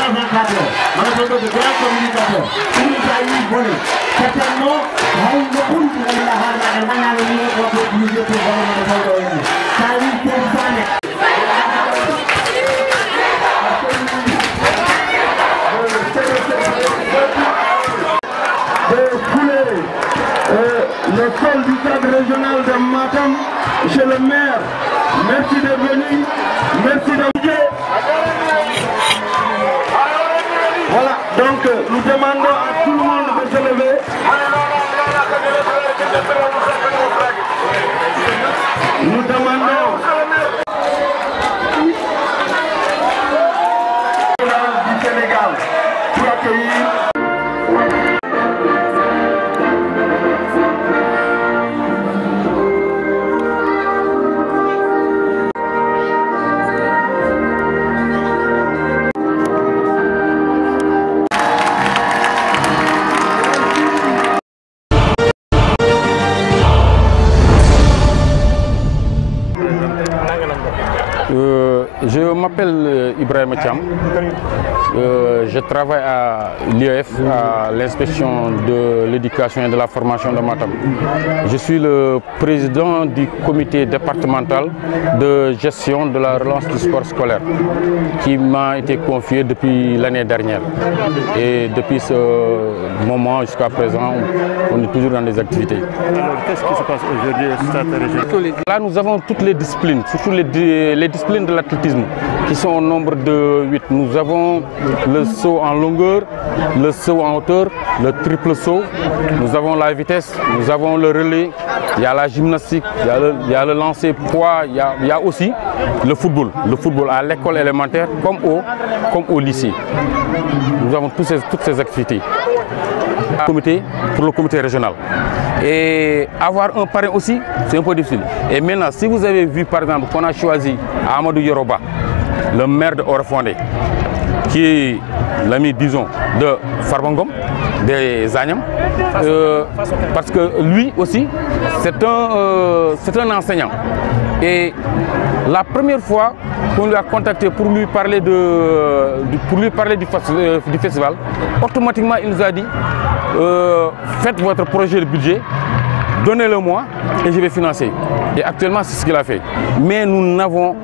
grands encadreurs, de grands communicateurs. Certainement, le sol du cadre régional de Matam, chez le maire. Merci d'être venu, merci de... Voilà, donc nous demandons à tout le monde de se lever. Nous demandons du Sénégal pour accueillir. Je m'appelle Ibrahim Thiam, je travaille à l'IEF, à l'inspection de l'éducation et de la formation de Matam. Je suis le président du comité départemental de gestion de la relance du sport scolaire qui m'a été confié depuis l'année dernière. Et depuis ce moment jusqu'à présent, on est toujours dans des activités. Alors, qu'est-ce qui se passe aujourd'hui? Là, nous avons toutes les disciplines, surtout les disciplines de l'athlétisme, qui sont au nombre de 8. Nous avons le saut en longueur, le saut en hauteur, le triple saut, nous avons la vitesse, nous avons le relais, il y a la gymnastique, il y a le lancer poids, il y a aussi le football à l'école élémentaire comme au lycée. Nous avons toutes ces activités. Pour le comité régional. Et avoir un parrain aussi, c'est un peu difficile. Et maintenant, si vous avez vu par exemple qu'on a choisi Amadou Yoroba, le maire de Orefondé, qui est l'ami, disons, de Farbangom, des Agnam, parce que lui aussi, c'est un enseignant. Et la première fois qu'on lui a contacté pour lui parler du festival, automatiquement il nous a dit faites votre projet de budget, donnez-le-moi et je vais financer. Et actuellement c'est ce qu'il a fait. Mais nous n'avons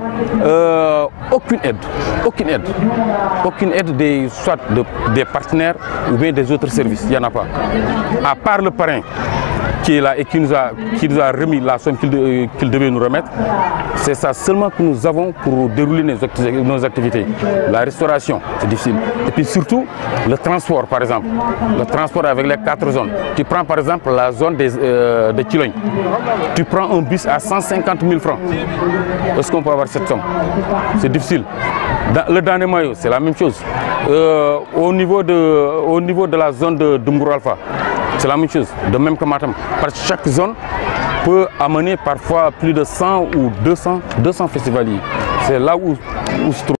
aucune aide soit des partenaires ou bien des autres services, il n'y en a pas. À part le parrain qui est là et qui nous a remis la somme qu'il devait nous remettre, c'est ça seulement que nous avons pour dérouler nos activités. La restauration, c'est difficile. Et puis surtout, le transport par exemple. Le transport avec les 4 zones. Tu prends par exemple la zone de Chilogne. Tu prends un bus à 150 000 francs. Est-ce qu'on peut avoir cette somme? C'est difficile. Le Danemayo, c'est la même chose. Au niveau de la zone de Dumbourg Alpha, c'est la même chose, de même que Matam. Parce que chaque zone peut amener parfois plus de 100 ou 200 festivaliers. C'est là où se trouve.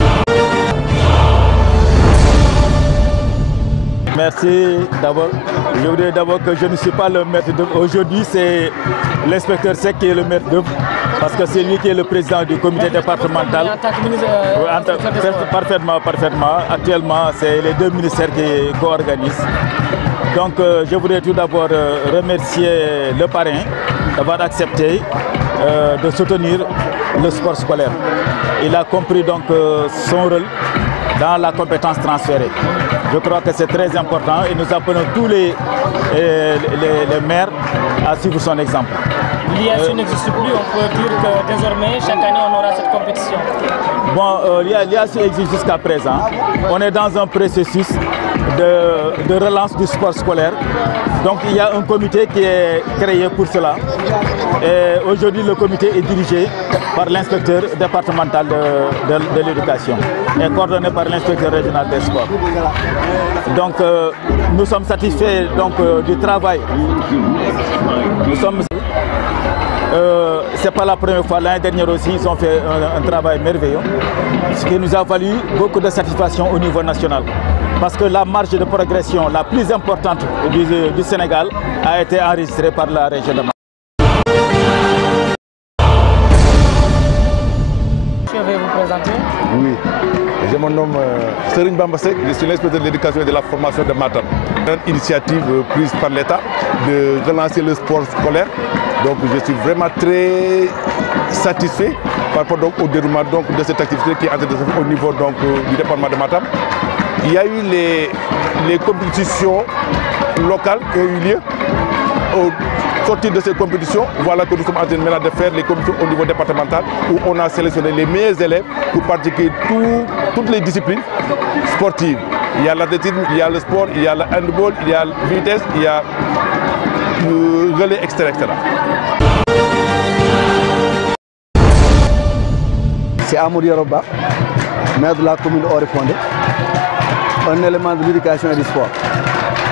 Merci d'abord. Je voudrais d'abord que je ne suis pas le maître d'œuvre. Aujourd'hui, c'est l'inspecteur Sec qui est le maître d'œuvre. Parce que c'est lui qui est le président du comité départemental. Parfaitement. Actuellement, c'est les 2 ministères qui co-organisent. Donc, je voudrais tout d'abord remercier le parrain d'avoir accepté de soutenir le sport scolaire. Il a compris donc son rôle dans la compétence transférée. Je crois que c'est très important et nous appelons tous les maires à suivre son exemple. L'IAC n'existe plus, on peut dire que désormais, chaque année, on aura cette compétition. Bon, l'IAC existe jusqu'à présent. On est dans un processus de relance du sport scolaire. Donc il y a un comité qui est créé pour cela. Et aujourd'hui, le comité est dirigé par l'inspecteur départemental de l'éducation et coordonné par l'inspecteur régional des sports. Donc nous sommes satisfaits du travail. C'est pas la première fois, l'année dernière aussi, ils ont fait un travail merveilleux, ce qui nous a valu beaucoup de satisfaction au niveau national. Parce que la marge de progression la plus importante du Sénégal a été enregistrée par la région de Matam. Je vais vous présenter. Oui, je me nomme Serigne Bamba Seck, je suis l'inspecteur de l'éducation et de la formation de Matam. Une initiative prise par l'État de relancer le sport scolaire. Donc je suis vraiment très satisfait par rapport donc, au déroulement donc, de cette activité qui est en train de se faire au niveau donc, du département de Matam. Il y a eu les compétitions locales qui ont eu lieu. Au sortir de ces compétitions, voilà que nous sommes en train maintenant de faire les compétitions au niveau départemental où on a sélectionné les meilleurs élèves pour pratiquer toutes les disciplines sportives. Il y a l'athlétisme, il y a le sport, il y a le handball, il y a la vitesse, il y a le relais, etc. C'est Amour Yoroba, maire de la commune Orefondé, un élément de l'éducation et du sport.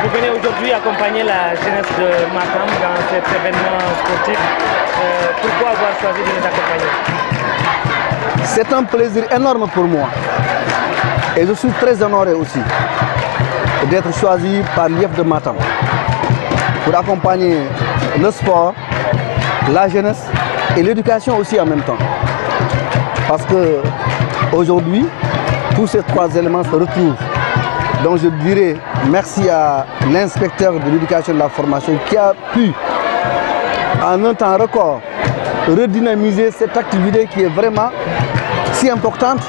Vous venez aujourd'hui accompagner la jeunesse de Matam dans cet événement sportif. Pourquoi avoir choisi de nous accompagner? C'est un plaisir énorme pour moi. Et je suis très honoré aussi d'être choisi par l'IEF de Matam pour accompagner le sport, la jeunesse et l'éducation aussi en même temps. Parce qu'aujourd'hui, tous ces trois éléments se retrouvent. Donc je dirais merci à l'inspecteur de l'éducation et de la formation qui a pu, en un temps record, redynamiser cette activité qui est vraiment si importante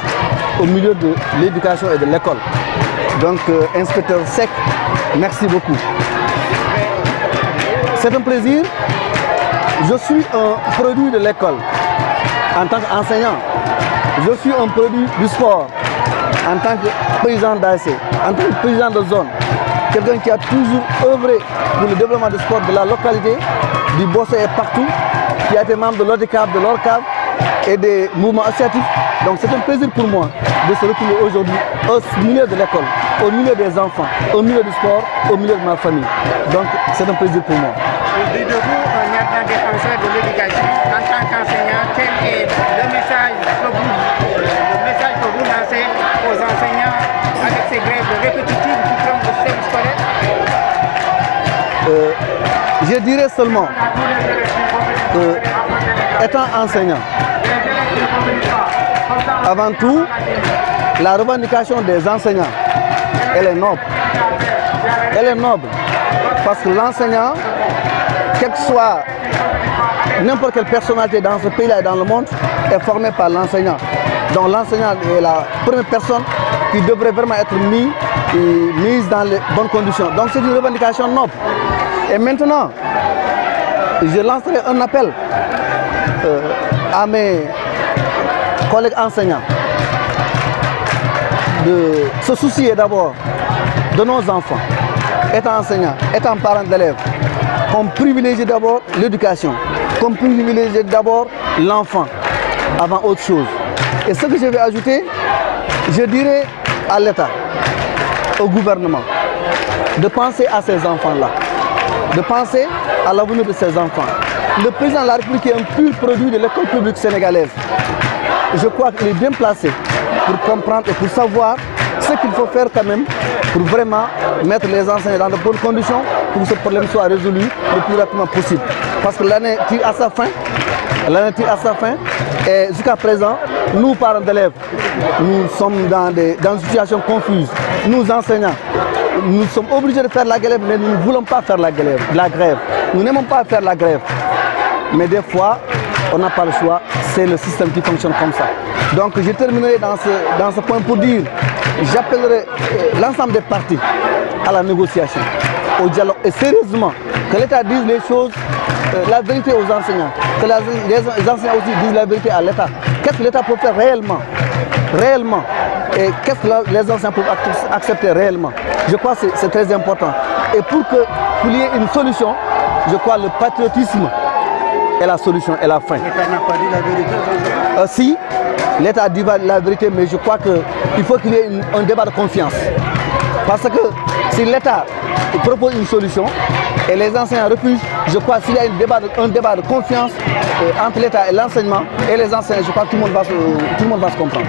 au milieu de l'éducation et de l'école. Donc, inspecteur Seck, merci beaucoup. C'est un plaisir. Je suis un produit de l'école en tant qu'enseignant. Je suis un produit du sport en tant que président d'ASC, en tant que président de zone. Quelqu'un qui a toujours œuvré pour le développement du sport de la localité, du Bossé et partout, qui a été membre de l'ODCAV, de l'ORCAV et des mouvements associatifs. Donc c'est un plaisir pour moi de se retrouver aujourd'hui au milieu de l'école, au milieu des enfants, au milieu du sport, au milieu de ma famille. Donc c'est un plaisir pour moi. Dites-vous, un ardent défenseur de l'éducation, en tant qu'enseignant, quel est le message que vous lancez aux enseignants avec ces grèves répétitives qui trompent le système scolaire? Je dirais seulement que, étant enseignant, avant tout, la revendication des enseignants, elle est noble. Elle est noble parce que l'enseignant, quelle que soit n'importe quelle personnalité dans ce pays-là et dans le monde, est formé par l'enseignant. Donc l'enseignant est la première personne qui devrait vraiment être mise dans les bonnes conditions. Donc c'est une revendication noble. Et maintenant, je lancerai un appel à mes collègues enseignants de se soucier d'abord de nos enfants, étant enseignants, étant parents d'élèves, qu'on privilégie d'abord l'éducation, qu'on privilégie d'abord l'enfant avant autre chose. Et ce que je vais ajouter, je dirais à l'État, au gouvernement, de penser à ces enfants-là, de penser à l'avenir de ces enfants. Le président de la République est un pur produit de l'école publique sénégalaise. Je crois qu'il est bien placé pour comprendre et pour savoir ce qu'il faut faire quand même pour vraiment mettre les enseignants dans de bonnes conditions pour que ce problème soit résolu le plus rapidement possible. Parce que l'année tire à sa fin, et jusqu'à présent, nous parents d'élèves, nous sommes dans une situation confuse. Nous enseignants, nous sommes obligés de faire la grève, mais nous ne voulons pas faire la grève. Nous n'aimons pas faire la grève. Mais des fois, on n'a pas le choix, c'est le système qui fonctionne comme ça. Donc je terminerai dans ce point pour dire, j'appellerai l'ensemble des partis à la négociation, au dialogue, et sérieusement, que l'État dise les choses, la vérité aux enseignants, que les enseignants aussi disent la vérité à l'État. Qu'est-ce que l'État peut faire réellement, et qu'est-ce que les enseignants peuvent accepter réellement. Je crois que c'est très important. Et pour qu'il y ait une solution, je crois que le patriotisme est la solution et la fin. L'État n'a pas dit la vérité. Si, l'État dit la vérité, mais je crois qu'il faut qu'il y ait un débat de confiance. Parce que si l'État propose une solution et les enseignants refusent, je crois que s'il y a un débat de confiance entre l'État et l'enseignement et les enseignants, je crois que tout le monde va se comprendre.